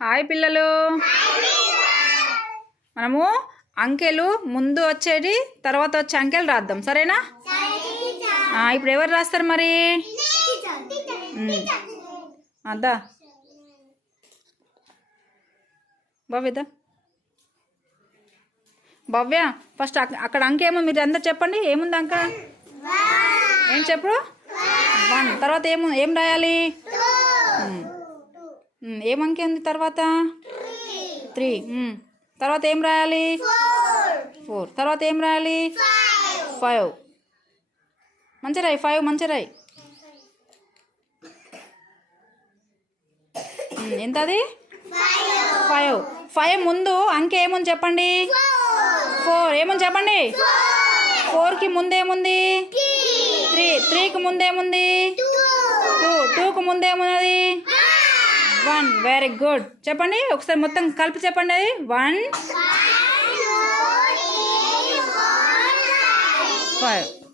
Hi పిల్లలు, మనము అంకెలు ముందు వచ్చేది తర్వాత వచ్చే అంకెలు రాద్దాం, సరేనా? ఇప్పుడు ఎవరు రాస్తారు మరి? అదా భవ్యదా, భవ్య ఫస్ట్ అక్కడ అంక ఏమో మీరు అందరు చెప్పండి. ఏముంది అంక? ఏం చెప్పు? 1. తర్వాత ఏం రాయాలి? ఏం అంకె ఉంది తర్వాత? 3. తర్వాత ఏం రాయాలి? 4. తర్వాత ఏం రాయాలి? 5. మంచి రాయి, 5 మంచి రాయి. ఎంత అది? 5 ముందు అంకె ఏముంది చెప్పండి? 4. ఏముంది చెప్పండి? 4కి ముందేముంది? 3. 3కి ముందేముంది? 2. 2కి ముందేమున్నది? 1. Very good. చెప్పండి ఒకసారి మొత్తం కలిపి చెప్పండి. 1 5